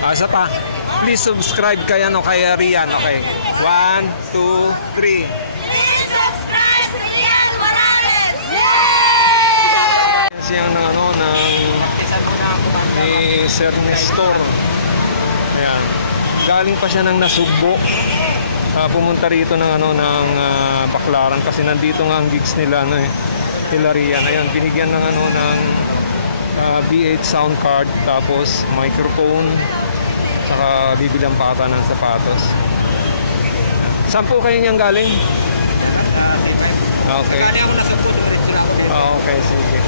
Asa pa? Please subscribe kay Rian. Okay. 1, 2, 3. Please subscribe to Rian Morales. Siyang ni Sir Nestor. Ayan. Galing pa siya ng Nasugbo. Pumunta rito ng Baclaran kasi nandito nga ang gigs nila Hilarian. Ayun, binigyan ng B8 sound card, tapos microphone, saka bibilang pata ng sapatos. Saan po kayo niyang galing? Okay. Okay, sige.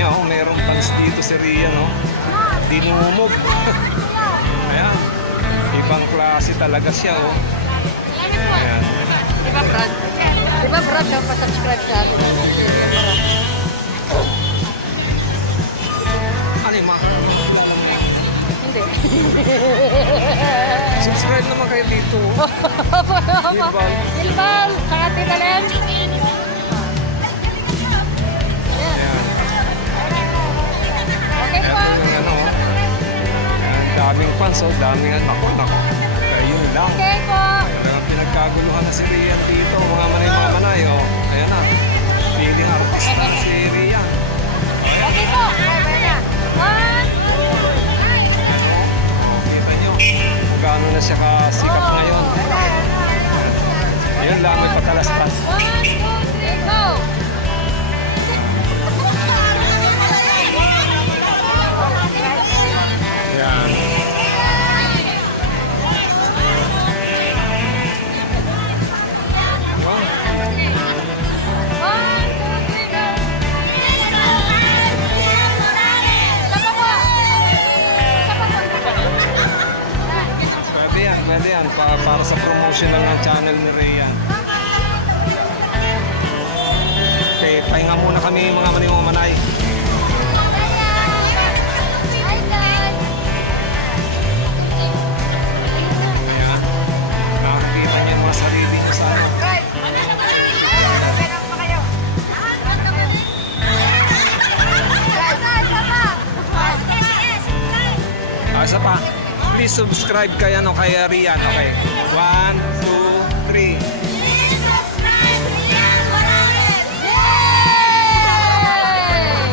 niya, oh, mayroong fans dito si Rian, oh. Dinumog. Ayan. Ibang klase talaga siya, oh. Ayan. Di ba Brad daw pa-subscribe sa atin? Ano yung mga? Hindi. Subscribe naman kayo dito. Bilbao. Bilbao, saka Tita Len. Ayan. Okay po. Ito yung ano, oh. Ayan, daming fans, oh. Daming ano. Nako. Kaya yun lang. Okay po. Ayan, pinagkaguluhan na si Rian dito. Mga manay, oh. Ayan na. Feeling artist na si Rian. Okay po. One, Kita nyo kung gaano na siya kasikat ngayon. Ayan lang, may pagkalastas. 1, 2, 3, go! Ayan. Wow. 1, 2, 3, go! Isa pa po. Pwede yan. Para sa promotion lang ng channel ni Rian. Okay, pahinga muna kami mga manay. Hi guys! Ayan. Nakakita niyo yung mga sarili niyo sa ano. Isa pa. Please subscribe kay Rian. Okay. 1, 2, 3.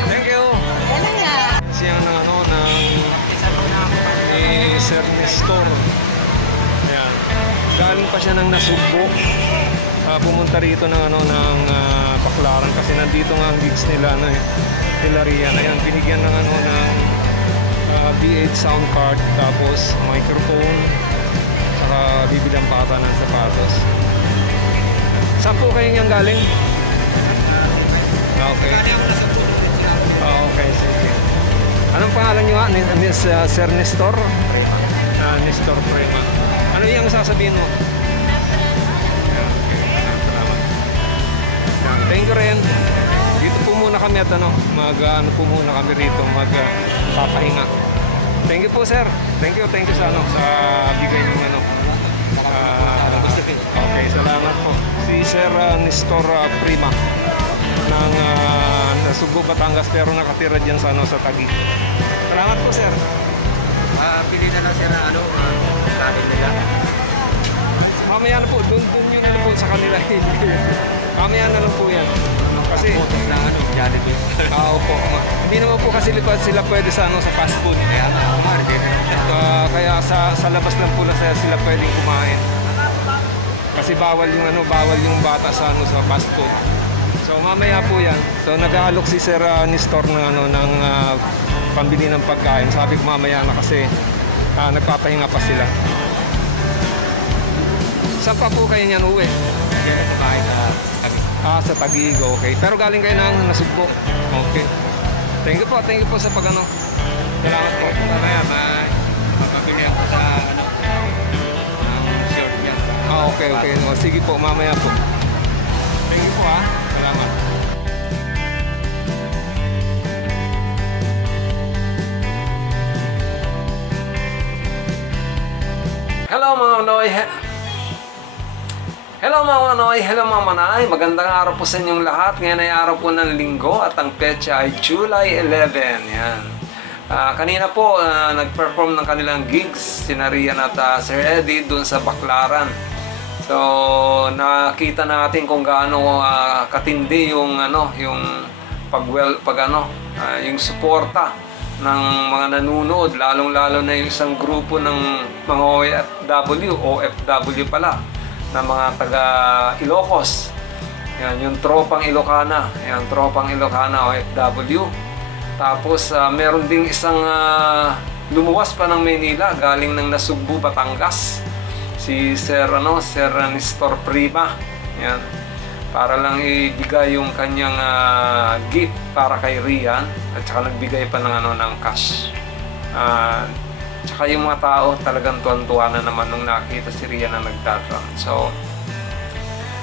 Thank you. Siya ng ni Sir Nestor. Ayan. Galing pa siya ng Nasugbo. Pumunta rito ng Baclaran kasi nandito nga ang gigs nila nila Rian. Ayan, binigyan ng V8 sound card, tapos microphone, saka bibilang pata ng sapatos. Saan po kayo niyang galing? Okay. Okay, sige. Anong pangalan niyo nga? Sir Nestor? Nestor Prema. Ano yung sasabihin mo? Okay, salamat. Thank you rin. Dito po muna kami at po muna kami rito, papahinga. Thank you po, sir. Thank you sa bigay niyo okay, salamat po. Si Sir Nestor Prima ng Nasugbo, Batangas, pero nakatira diyan sa Taguig. Salamat po, sir. Pili na lang siya na kanin nila. Mamaya na po, doon yun na po sa kanila. Mamaya na lang po yan. Kasi na Jollibee. Opo. Hindi naman po kasi sila pwede sa fast food. Kaya sa labas lang po sila pwedeng kumain. Kasi bawal yung bata sa fast food. So mamaya po yan. So nag-aalok si Sir Nestor ng pambili ng pagkain. Sabi ko mamaya na kasi nagpapahinga pa sila. Saan pa po kayo niyan uwi? Kaya kumain na kami. Sa Taguig, okay. Pero galing kayo ng Nasugbo. Okay. Thank you po sa Salamat po. Mamaya, mapapili ako sa short niya. Okay. O, sige po, mamaya po. Thank you po, Salamat. Hello mga Manoy. Hello mga Manoy, hello mga Manay. Magandang araw po sa inyong lahat. Ngayon ay araw po ng Linggo at ang petsa ay July 11. Yan. Kanina po, nag-perform ng kanilang gigs si Rian at Sir Eddie dun sa Baclaran. So, nakita natin kung gaano katindi yung yung suporta ng mga nanonood, lalong-lalo na yung isang grupo ng mga OFW pala, na mga taga Ilocos. Yan, yung tropang Ilocana. Yan, tropang Ilocana OFW. Tapos meron ding isang lumuwas pa ng Maynila, galing ng Nasugbo, Batangas. Si Sir Nestor Prima. Yan. para lang ibigay yung kanyang gift para kay Rian, at saka nagbigay pa ng ng cash. Tsaka yung mga tao talagang tuwan-tuwa na naman nung nakita si Rian na nagtatram. So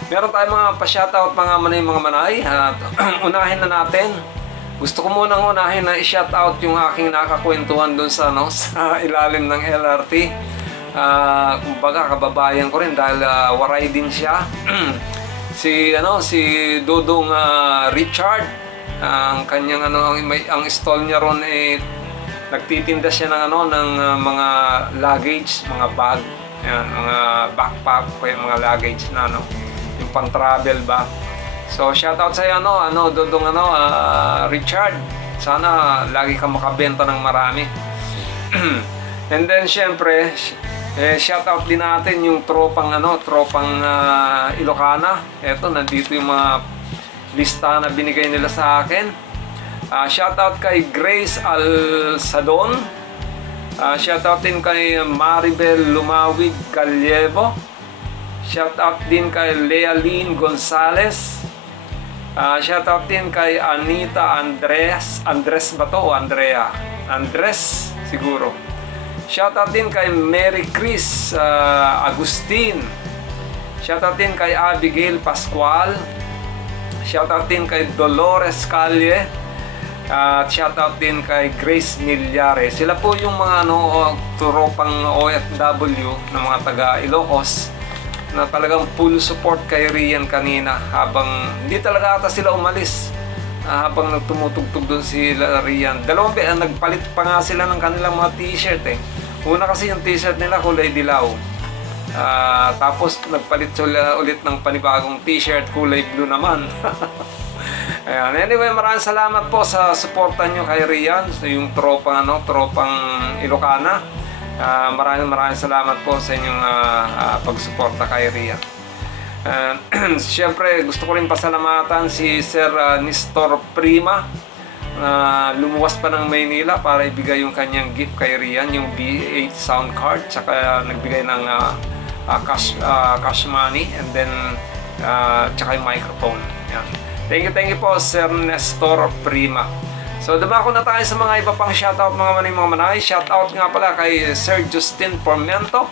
meron tayong mga pa-shoutout mga manay at unahin na natin. Gusto ko munang unahin na i-shoutout yung aking nakakwentuhan dun sa sa ilalim ng LRT. Kumbaga kababayan ko rin dahil waray din siya. si Dodong Richard, ang kanyang ang stall niya ron nagtitinda siya ng ng mga luggage, mga bag, yan, mga backpack o yung mga luggage na yung pang travel ba. So shoutout sa iyo Dodong Richard, sana lagi ka makabenta ng marami. And then syempre shoutout din natin yung tropang Ilocana. Eto, nandito yung mga lista na binigay nila sa akin. Shoutout kay Grace Alsadon. Shoutout din kay Maribel Lumawig Callevo. Shoutout din kay Lealyn Gonzales. Shoutout din kay Anita Andres ba to o Andrea? Andres siguro. Shoutout din kay Mary Chris Agustin. Shoutout din kay Abigail Pascual. Shoutout din kay Dolores Calle. At shoutout din kay Grace Milyare. Sila po yung mga turopang OFW na mga taga Ilocos na talagang full support kay Rian kanina habang hindi talaga ata sila umalis. Habang nagtumutugtog doon si Rian. Nagpalit pa nga sila ng kanilang mga t-shirt Una kasi yung t-shirt nila kulay dilaw. Tapos nagpalit sila ulit ng panibagong t-shirt kulay blue naman. Ayan. Anyway, maraming salamat po sa suportan nyo kay Rian, yung tropang Ilocana. Maraming salamat po sa inyong pagsuporta kay Rian. Siyempre gusto ko rin pasalamatan si Sir Nestor Prima na lumuwas pa ng Maynila para ibigay yung kanyang gift kay Rian, yung B8 sound card, tsaka nagbigay ng cash money, and then tsaka yung microphone. Yan. Thank you po Sir Nestor Prima. So dumako na tayo sa mga iba pang shoutout mga manay. Shoutout nga pala kay Sir Justin Formento.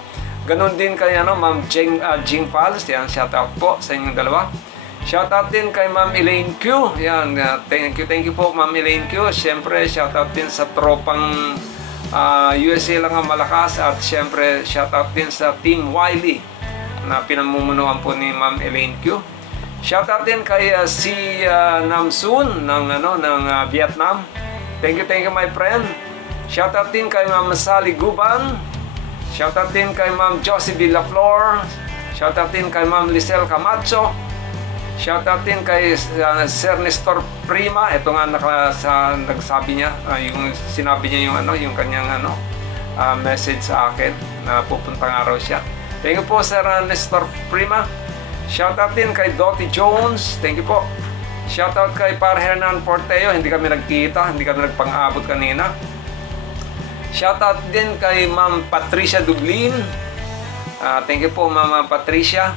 Ganon din kay Ma'am Jing Falls. Yan, shoutout po sa inyong dalawa. Shoutout din kay Ma'am Elaine Q. Yan, thank you po Ma'am Elaine Q. Siyempre shoutout din sa tropang USA lang ang malakas, at siyempre shoutout din sa Team Wiley na pinamumunuan po ni Ma'am Elaine Q. Shoutout din kay si Namsoon ng Vietnam. Thank you my friend. Shoutout din kay Ma'am Sally Guban. Shoutout din kay Ma'am Josie Villaflor. Shoutout din kay Ma'am Lisel Camacho. Shoutout din kay Sir Nestor Prima. Ito nga nagsabi niya, yung sinabi niya yung kanyang message sa akin na pupunta nga raw siya. Thank you po Sir Nestor Prima. Shoutout din kay Dottie Jones. Thank you po. Shoutout kay Par Hernan Porteo. Hindi kami nagkita, hindi kami nagpang-abot kanina. Shoutout din kay Ma'am Patricia Dublin. Thank you po Ma'am Patricia.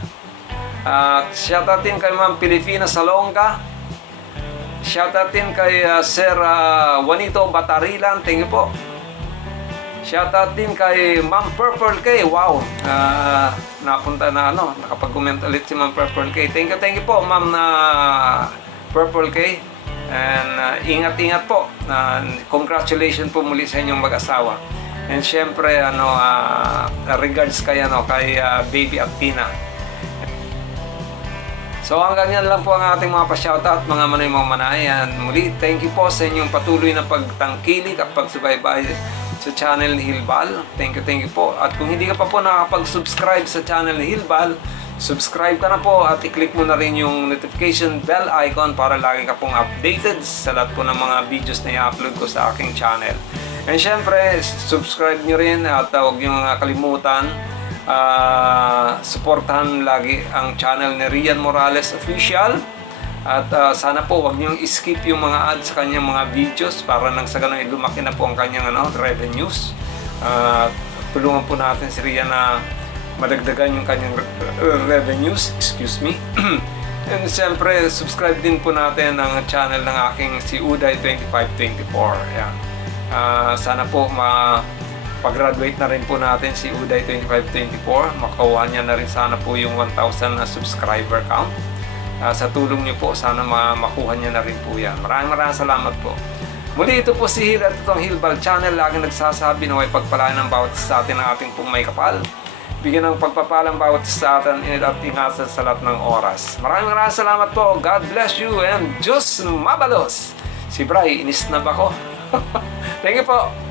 Shoutout din kay Ma'am Pilipina Salonga. Shoutout din kay Sir Juanito Batarilan. Thank you po. Shoutout din kay Ma'am Purple K. Wow, napunta na nakapag-comment ulit si Ma'am Purple K. Thank you po Ma'am Purple K. And ingat-ingat po. Congratulations po muli sa inyong mag-asawa. And syempre regards kay Baby Actina. So hanggang yan lang po ang ating mga pa-shoutout mga manay. And muli, thank you po sa inyong patuloy na pagtangkilik at pagsubaybay sa channel ni Hilbal. Thank you po. At kung hindi ka pa po nakapag-subscribe sa channel ni Hilbal, subscribe ka na po at i-click mo na rin yung notification bell icon para lagi ka pong updated sa lahat po ng mga videos na i-upload ko sa aking channel. And syempre, subscribe nyo rin at huwag nyo kalimutan suportahan lagi ang channel ni Rian Morales Official. At sana po wag niyong skip yung mga ads sa kanyang mga videos para nang sa ganun lumaki na po ang kanyang revenues. Tulungan po natin si Rian na madagdagan yung kanyang revenues. Excuse me. And siyempre, subscribe din po natin ang channel ng aking si Uday 2524. Yan. Sana po pag-graduate na rin po natin si Uday 2524. Makuha niya na rin sana po yung 1,000 na subscriber count. Sa tulong niyo po, sana makuha niya na rin po yan. Maraming salamat po. Muli, ito po si Hil at itong Hilbal Channel. Lagi nagsasabi na may pagpalaan ng bawat isa sa atin ng ating pong may kapal. Bigyan ng pagpapalang bawat isa sa atin at ingatan sa lahat ng oras. Maraming salamat po. God bless you and Diyos mabalos. Si Bray, inis na ba ko? Thank you po.